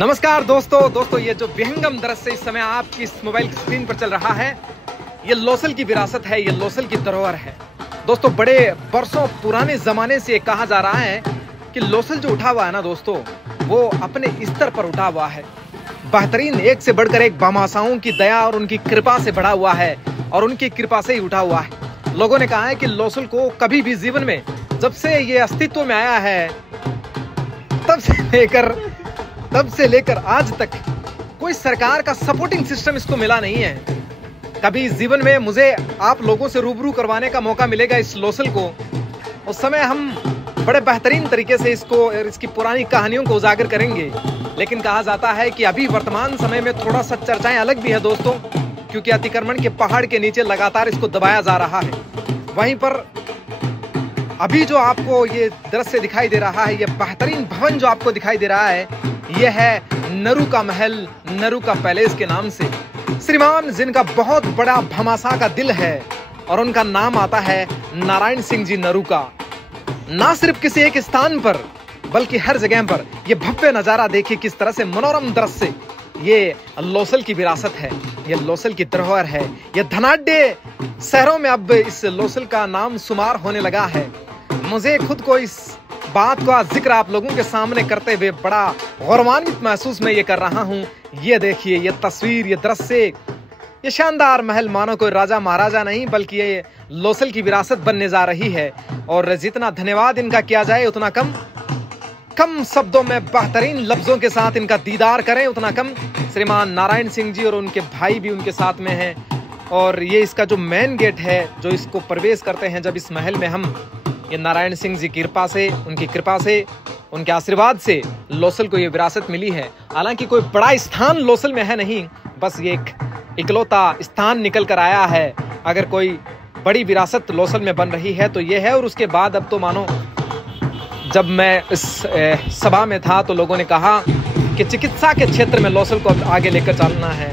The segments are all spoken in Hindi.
नमस्कार दोस्तों ये जो विहंगम दृश्य इस समय आपकी इस मोबाइल स्क्रीन पर चल रहा है, ये लोसल की विरासत है, ये लोसल की धरोहर है। दोस्तों बड़े बरसों पुराने जमाने से कहा जा रहा है कि लोसल जो उठा हुआ है ना दोस्तों, वो अपने स्तर पर उठा हुआ है। बेहतरीन, एक से बढ़कर एक भामाशाहों की दया और उनकी कृपा से बढ़ा हुआ है और उनकी कृपा से ही उठा हुआ है। लोगों ने कहा है कि लोसल को कभी भी जीवन में, जब से ये अस्तित्व में आया है, तब से लेकर आज तक कोई सरकार का सपोर्टिंग सिस्टम इसको मिला नहीं है। कभी जीवन में मुझे आप लोगों से रूबरू करवाने का मौका मिलेगा इस लोसल को, उस समय हम बड़े बेहतरीन तरीके से इसको और इसकी पुरानी कहानियों को उजागर करेंगे। लेकिन कहा जाता है कि अभी वर्तमान समय में थोड़ा सा चर्चाएं अलग भी है दोस्तों, क्योंकि अतिक्रमण के पहाड़ के नीचे लगातार इसको दबाया जा रहा है। वहीं पर अभी जो आपको ये दृश्य दिखाई दे रहा है, ये बेहतरीन भवन जो आपको दिखाई दे रहा है, ये है नरू का महल, नरू का पैलेस के नाम से। श्रीमान जिनका बहुत बड़ा भमासा का दिल है और उनका नाम आता है नारायण सिंह जी नरू का। ना सिर्फ किसी एक स्थान पर बल्कि हर जगह पर ये भव्य नजारा देखिए, किस तरह से मनोरम दृश्य। ये लोसल की विरासत है, ये लोसल की धरोहर है। ये धनाढ्य शहरों में अब इस लोसल का नाम शुमार होने लगा है। मुझे खुद को इस बात का जिक्र आप लोगों के सामने करते हुए बड़ा गौरवान्वित महसूस मैं ये कर रहा हूँ। ये देखिए, ये तस्वीर, ये दृश्य, ये शानदार महल मानो कोई राजा महाराजा नहीं बल्कि ये लोसल की विरासत बनने जा रही है। और जितना धन्यवाद इनका किया जाए उतना कम शब्दों में बेहतरीन लफ्जों के साथ इनका दीदार करें उतना कम। श्रीमान नारायण सिंह जी और उनके भाई भी उनके साथ में हैं। और ये इसका जो मेन गेट है, जो इसको प्रवेश करते हैं जब इस महल में हम, ये नारायण सिंह जी की कृपा से, उनकी कृपा से, उनके आशीर्वाद से लोसल को ये विरासत मिली है। हालांकि कोई बड़ा स्थान लोसल में है नहीं, बस ये एक इकलौता स्थान निकल कर आया है। अगर कोई बड़ी विरासत लोसल में बन रही है तो ये है। और उसके बाद अब तो मानो, जब मैं इस सभा में था तो लोगों ने कहा कि चिकित्सा के क्षेत्र में लोसल को आगे लेकर चलना है।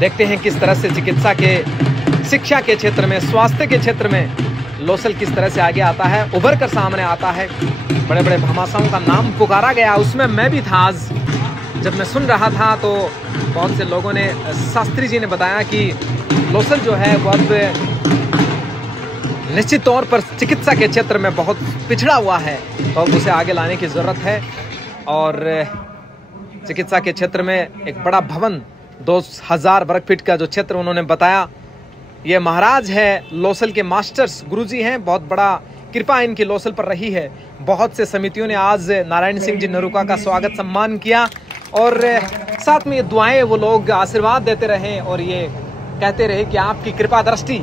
देखते हैं किस तरह से चिकित्सा के, शिक्षा के क्षेत्र में, स्वास्थ्य के क्षेत्र में लोसल किस तरह से आगे आता है, उभर कर सामने आता है। बड़े बड़े भामाशाहों का नाम पुकारा गया, उसमें मैं भी था। आज जब मैं सुन रहा था तो बहुत से लोगों ने, शास्त्री जी ने बताया कि लोसल जो है वो अब निश्चित तौर पर चिकित्सा के क्षेत्र में बहुत पिछड़ा हुआ है, तो अब उसे आगे लाने की जरूरत है। और चिकित्सा के क्षेत्र में एक बड़ा भवन, 2000 वर्ग फीट का जो क्षेत्र उन्होंने बताया, ये महाराज है लोसल के, मास्टर्स गुरुजी हैं। बहुत बड़ा कृपा इनकी लोसल पर रही है। बहुत से समितियों ने आज नारायण सिंह जी नरूका का स्वागत सम्मान किया और साथ में ये दुआएं वो लोग आशीर्वाद देते रहे और ये कहते रहे कि आपकी कृपा दृष्टि,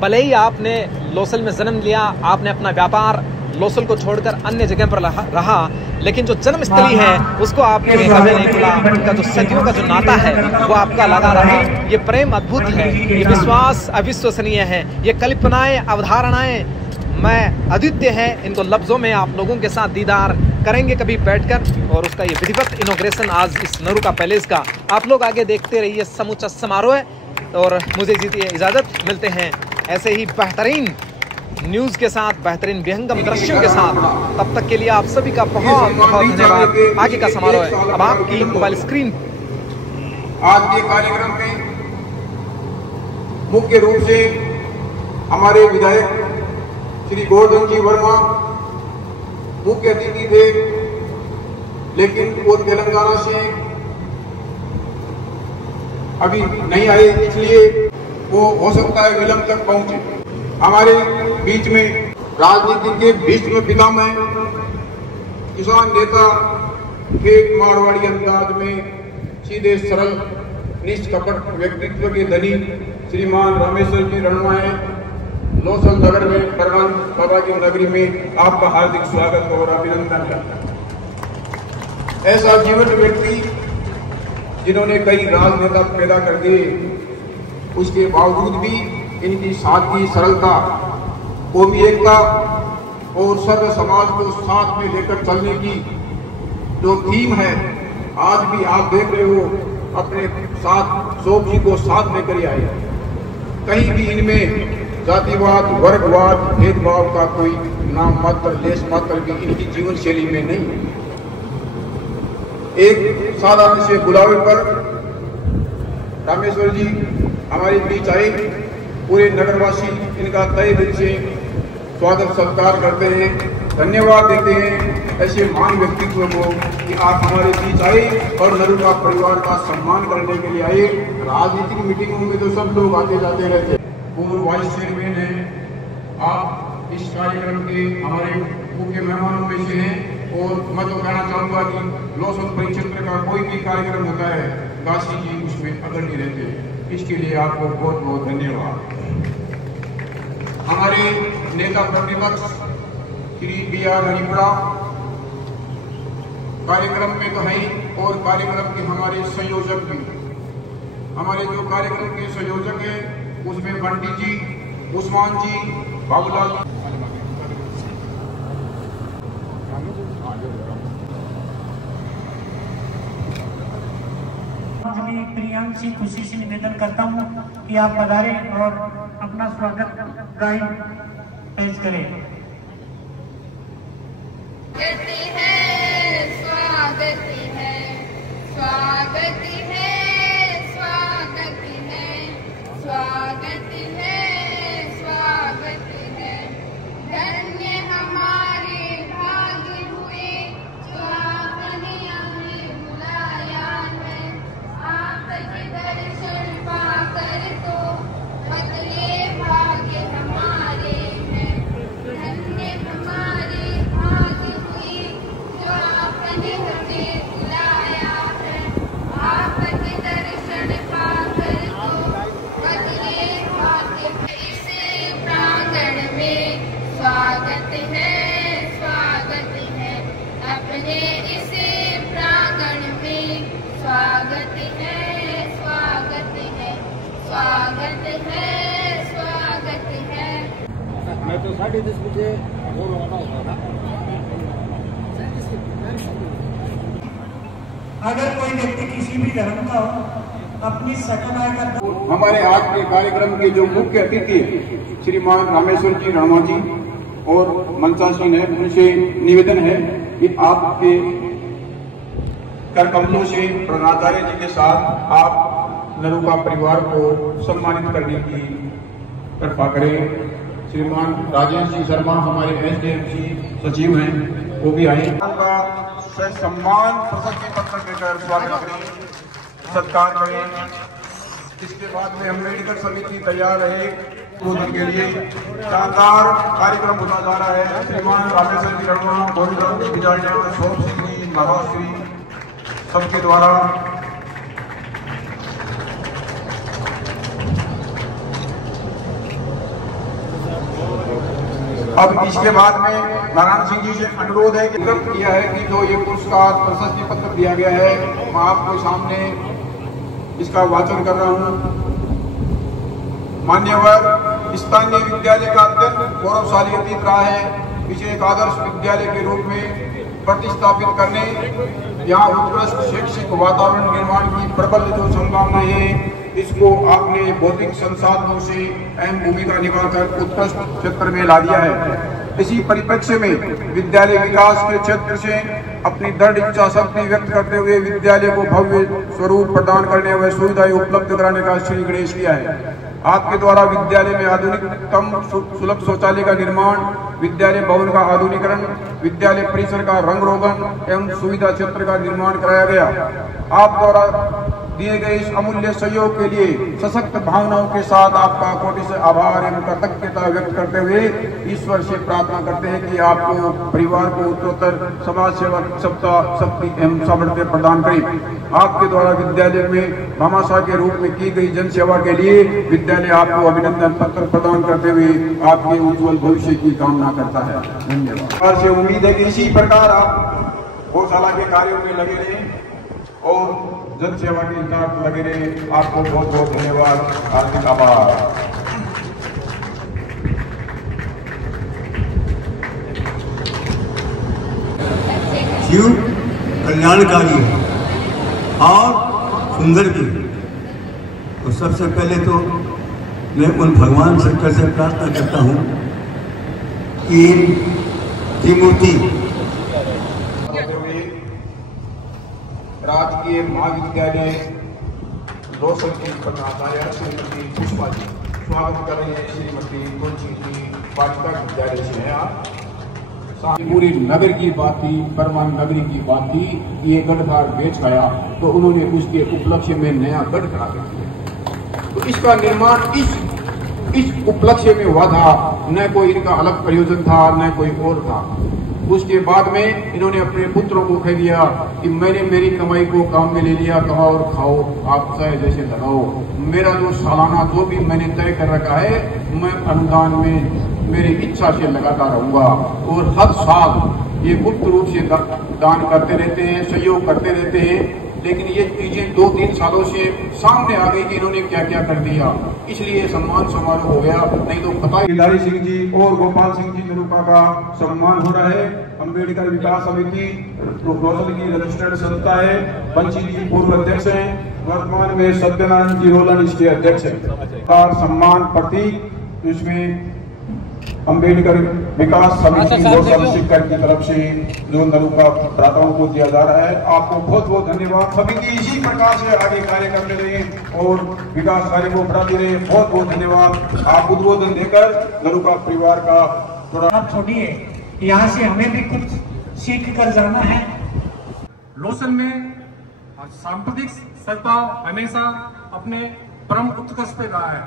भले ही आपने लोसल में जन्म लिया, आपने अपना व्यापार लोसल को छोड़कर अन्य जगह पर रहा, लेकिन जो जन्मस्थली है उसको आपने कभी नहीं भूला। उनका जो सदियों का जो नाता है वो आपका लगा रहा। ये प्रेम अद्भुत है, ये विश्वास अविश्वसनीय है, ये कल्पनाएं, अवधारणाएं मैं अद्वितीय है। इनको लफ्जों में आप लोगों के साथ दीदार करेंगे कभी बैठकर। और उसका ये विधिवत इनॉग्रेशन आज इस नरू का पैलेस का आप लोग आगे देखते रहिए समूचा समारोह। और मुझे दीजिए इजाजत, मिलते हैं ऐसे ही बेहतरीन न्यूज के साथ, बेहतरीन विहंगम दृश्यों के साथ। तब तक के लिए आप सभी का बहुत बहुत धन्यवाद। आगे का समारोह है अब आपकी मोबाइल स्क्रीन। आज के कार्यक्रम में मुख्य रूप से हमारे विधायक श्री गोवर्धन जी वर्मा मुख्य अतिथि थे, लेकिन वो तेलंगाना से अभी नहीं आए, इसलिए वो हो सकता है विलंब तक पहुंचे। हमारे बीच में राजनीति के भीष्म पितामह, किसान नेता, खेत मारवाड़ी अंदाज में सीधे सरल निष्कपट व्यक्तित्व के धनी श्रीमान रामेश्वर जी रणवाए लोसल नगर में, परगान बाबा की नगरी में आपका हार्दिक स्वागत और अभिनंदन करता हूं। ऐसा जीवन व्यक्ति जिन्होंने कई राजनेता पैदा कर दिए, उसके बावजूद भी इनकी सादगी, सरलता, कौमी एकता और सर्व समाज को साथ में लेकर चलने की जो थीम है, आज भी आप देख रहे हो अपने साथ शोभ जी को साथ लेकर ही आए। कहीं भी इनमें जातिवाद, वर्गवाद, भेदभाव का कोई नाम मात्र, लेस मात्र भी इनकी जीवन शैली में नहीं। एक साधारण से बुलावे पर रामेश्वर जी हमारे बीच आए। पूरे नगरवासी इनका तहे दिल से स्वागत सत्कार करते हैं, धन्यवाद देते हैं ऐसे महान व्यक्तित्व को कि आप हमारे बीच आए और नरुका परिवार का सम्मान करने के लिए आए। राजनीतिक मीटिंगों में तो सब लोग आते जाते रहते। पूर्व वाइस चेयरमैन है, आप इस कार्यक्रम के हमारे मुख्य मेहमानों में से हैं और मैं तो कहना चाहूँगा कि लोसन परिक्षेत्र का कोई भी कार्यक्रम होता है काशी जी उसमें अग्रणी रहते। इसके लिए आपको बहुत बहुत धन्यवाद। हमारे नेता प्रतिपक्ष श्री B.R. हरिपुरा कार्यक्रम में तो है और कार्यक्रम के हमारे संयोजक भी। हमारे जो कार्यक्रम के संयोजक हैं उसमें बंटी जी, उस्मान जी, बाबूलाल जी। प्रियांक से खुशी से निवेदन करता हूँ कि आप पधारे और अपना स्वागत गायन पेश करें। स्वागत है, स्वागत है, स्वागत है, स्वागत है, स्वागत है, स्वागत है। धन्य हमारे भाग्य हुए जो आपने हमें बुलाया है। आपके दर्शन पाकर तो बदले भाग्य हमारे हैं। धन्य हमारे भाग्य हुए जो आपने हमें बुलाया है। आपके दर्शन पाकर तो बदले भाग्य। इस प्रांगण में स्वागत है, स्वागत है। अपने इस प्रांगण में स्वागत है, स्वागत है, स्वागत है, स्वागत है। मैं तो 10:30 बजे वो रवाना होता था। अगर कोई व्यक्ति किसी भी धर्म का हो, अपनी सकल आय का हमारे आज के कार्यक्रम के जो मुख्य अतिथि श्रीमान रामेश्वर जी रामा जी और मनसा सिंह है, उनसे निवेदन है कि आपके कर कमलों से प्रधानाचार्य जी के साथ आप नरुका परिवार को सम्मानित करने की कृपा करें। श्रीमान राजेश जी शर्मा हमारे SDMC सचिव हैं, वो भी आए। उनका सम्मान प्रशस्ति पत्र देकर स्वागत करें, सत्कार करें। इसके बाद में अम्बेडकर समिति तैयार रहे उद्घाटन के लिए शानदार कार्यक्रम होता जा रहा है। श्रीमान रामेश्वर जी शर्मा, गोविंद विजय, शोभ सिंह जी, महाश्री सबके द्वारा अब इसके बाद में नारायण सिंह जी से अनुरोध है कि किया है कि जो ये पुरस्कार प्रशस्ति पत्र दिया गया है मैं आपके सामने इसका वाचन कर रहा हूँ। मान्यवर, स्थानीय विद्यालय का अत्यंत गौरवशाली अतीत रहा है। इसे एक आदर्श विद्यालय के रूप में प्रतिस्थापित करने, यहाँ उत्कृष्ट शैक्षिक वातावरण निर्माण की प्रबल जो संभावनाएं हैं, इसको आपने भौतिक संसाधनों से अहम भूमिका निभाकर उत्कृष्ट क्षेत्र में ला दिया है। इसी परिप्रेक्ष्य में विद्यालय विकास के क्षेत्र से अपनी दृढ़ इच्छा शक्ति व्यक्त करते हुए विद्यालय को भव्य स्वरूप प्रदान करने व सुविधाएं उपलब्ध कराने का श्री गणेश किया है। आपके द्वारा विद्यालय में आधुनिकतम सुलभ शौचालय का निर्माण, विद्यालय भवन का आधुनिकरण, विद्यालय परिसर का रंग रोगन एवं सुविधा क्षेत्र का निर्माण कराया गया। आप द्वारा दिए गए इस अमूल्य सहयोग के लिए सशक्त भावनाओं के साथ आपका कोटि से आभार एवं कृतज्ञता व्यक्त करते हुए ईश्वर से प्रार्थना करते हैं कि आपको परिवार को उत्तरोत्तर समाज सेवा क्षमता शक्ति एवं सामर्थ्य प्रदान करें। आपके द्वारा विद्यालय में भामाशाह के रूप में की गई जन सेवा के लिए विद्यालय आपको अभिनंदन पत्र प्रदान करते हुए आपके उज्जवल भविष्य की कामना करता है। धन्यवाद। से उम्मीद है कि इसी प्रकार आप गौशाला के कार्यों में लगे रहें और जन सेवा के साथ लगे रहे। आपको बहुत बहुत धन्यवाद, हार्दिक आभार। जीव कल्याणकारी है और सुंदर भी। तो सबसे पहले तो मैं उन भगवान शंकर से प्रार्थना करता हूँ कि त्रिमूर्ति राजकीय महाविद्यालय लोसल की प्रधानाचार्य श्रीमती पुष्पा जी स्वागत कर रही है। श्रीमती तुलसी जी बालिका विद्यालय से हैं आप। पूरी नगर की बात थी, परमान नगरी की बात थी कि ये गढ़ बेच गया, तो उन्होंने उसके उपलक्ष्य में नया गढ़ खड़ा कर दिया। तो इसका निर्माण इस उपलक्ष्य में हुआ था, न कोई इनका अलग प्रयोजन था, न कोई और था। उसके बाद में इन्होंने अपने पुत्रों को कह दिया कि मैंने मेरी कमाई को काम में ले लिया, कमाओ और खाओ, आप चाहे जैसे लगाओ। मेरा जो सालाना जो भी मैंने तय कर रखा है, मैं अनुदान में मेरी इच्छा से लगाता रहूंगा। और हर साल ये गुप्त रूप से दान करते रहते हैं, सहयोग करते रहते हैं। लेकिन ये चीजें 2-3 सालों से सामने आ गई कि इन्होंने क्या क्या कर दिया, इसलिए सम्मान समारोह हो गया। नहीं तो पता ही। गिरधारी सिंह जी और गोपाल सिंह जी निरूपा का सम्मान हो रहा है। अम्बेडकर विकास समिति लोसल की रजिस्टर्ड संस्था है। बंशी जी पूर्व अध्यक्ष हैं, वर्तमान में सत्यनारायण जी रोलन इसके अध्यक्ष हैं। सम्मान प्रतीक इसमें अम्बेडकर विकास समिति लोसल शिक्षक की तरफ से जो नरूपा भ्राताओं को दिया जा रहा है। आपको बहुत बहुत धन्यवाद। समिति इसी प्रकार से आगे कार्य करते रहे और विकास कार्य को बढ़ाते रहे। बहुत बहुत धन्यवाद। आप उद्बोधन देकर नरूपा परिवार का थोड़ा आप छोड़िए, यहाँ से हमें भी कुछ सीख कर जाना है। लोसल में सांप्रदायिक सद्भाव हमेशा अपने परम उत्कर्ष पे रहा है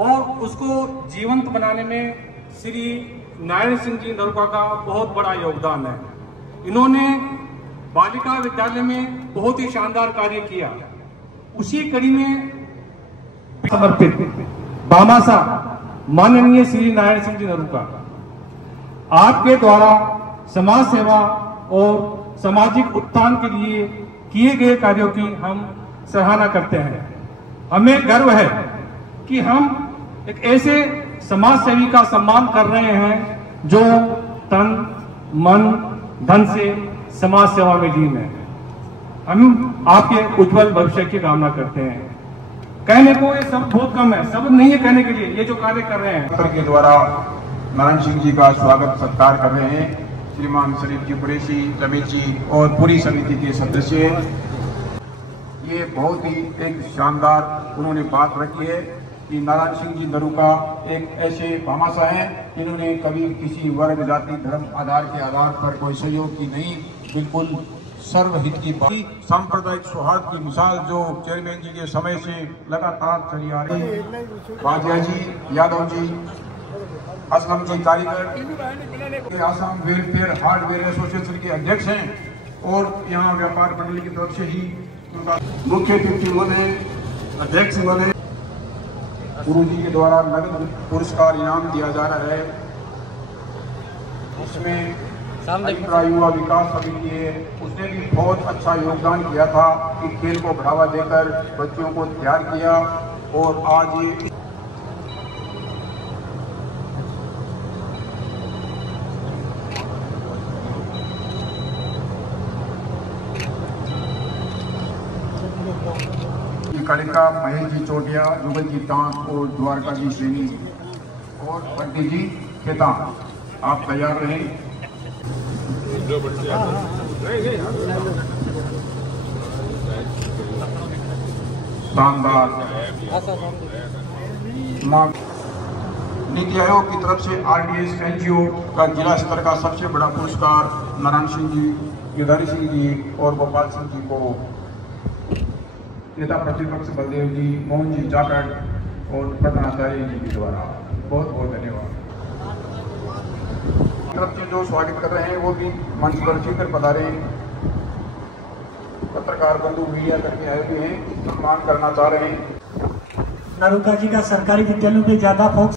और उसको जीवंत बनाने में श्री नारायण सिंह जी नरूपा का बहुत बड़ा योगदान है। इन्होंने बालिका विद्यालय में बहुत ही शानदार कार्य किया। उसी कड़ी में समर्पित बामासा माननीय श्री नारायण सिंह जी नरूपा, आपके द्वारा समाज सेवा और सामाजिक उत्थान के लिए किए गए कार्यों की हम सराहना करते हैं। हमें गर्व है कि हम एक ऐसे समाज सेवी का सम्मान कर रहे हैं जो तन मन धन से समाज सेवा में लीन है। हम आपके उज्जवल भविष्य की कामना करते हैं। कहने को ये सब बहुत कम है, सब नहीं है कहने के लिए, ये जो कार्य कर रहे हैं के द्वारा नारायण सिंह जी का स्वागत सत्कार कर रहे हैं। श्रीमान शरीफ जी कुरैशी, रमेश जी और पूरी समिति के सदस्य। ये बहुत ही एक शानदार उन्होंने बात रखी है कि नारायण सिंह जी नरूपा एक ऐसे भामाशाह हैं जिन्होंने कभी किसी वर्ग जाति धर्म आधार के आधार पर कोई सहयोग की नहीं, बिल्कुल सर्वहित की बात। सांप्रदायिक सौहार्द की मिसाल जो चेयरमैन जी के समय से लगातार चली आ रही है। बाजिया जी, यादव जी, असलम जी कारीगर आसाम वेलफेयर हार्डवेयर एसोसिएशन के अध्यक्ष हैं और यहाँ व्यापार मंडली की तरफ से ही उनका मुख्य अतिथि बने, अध्यक्ष बने। गुरु जी के द्वारा नगद पुरस्कार इनाम दिया जा रहा है। इसमें युवा विकास समिति है, उसने भी बहुत अच्छा योगदान किया था कि खेल को बढ़ावा देकर बच्चों को तैयार किया और आज ये कालिका महेश जी चोटिया, जुगल जी तांस और द्वारका जी सैनी और पंडित जी खेतान, आप तैयार रहें। शानदार नीति आयोग की तरफ से RDS NGO का जिला स्तर का सबसे बड़ा पुरस्कार नारायण सिंह जी, गिरधारी सिंह जी और गोपाल सिंह जी को नेता प्रतिपक्ष बलदेव जी, मोहन जी जाखड़ और प्रधानाचार्य जी के द्वारा बहुत बहुत धन्यवाद। तरफ से जो स्वागत कर रहे हैं वो भी मंच पर सीकर पधारे पत्रकार बंधु मीडिया करके आए हुए हैं, सम्मान करना चाह रहे हैं। नरूपा जी का सरकारी विद्यालयों पे ज्यादा फोकस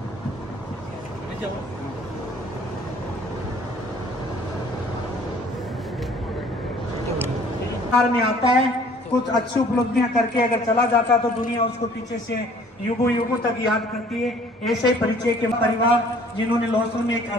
में आता है। कुछ अच्छी उपलब्धियां करके अगर चला जाता तो दुनिया उसको पीछे से युगों युगों तक याद करती है। ऐसे ही परिचय के परिवार जिन्होंने लोसल में एक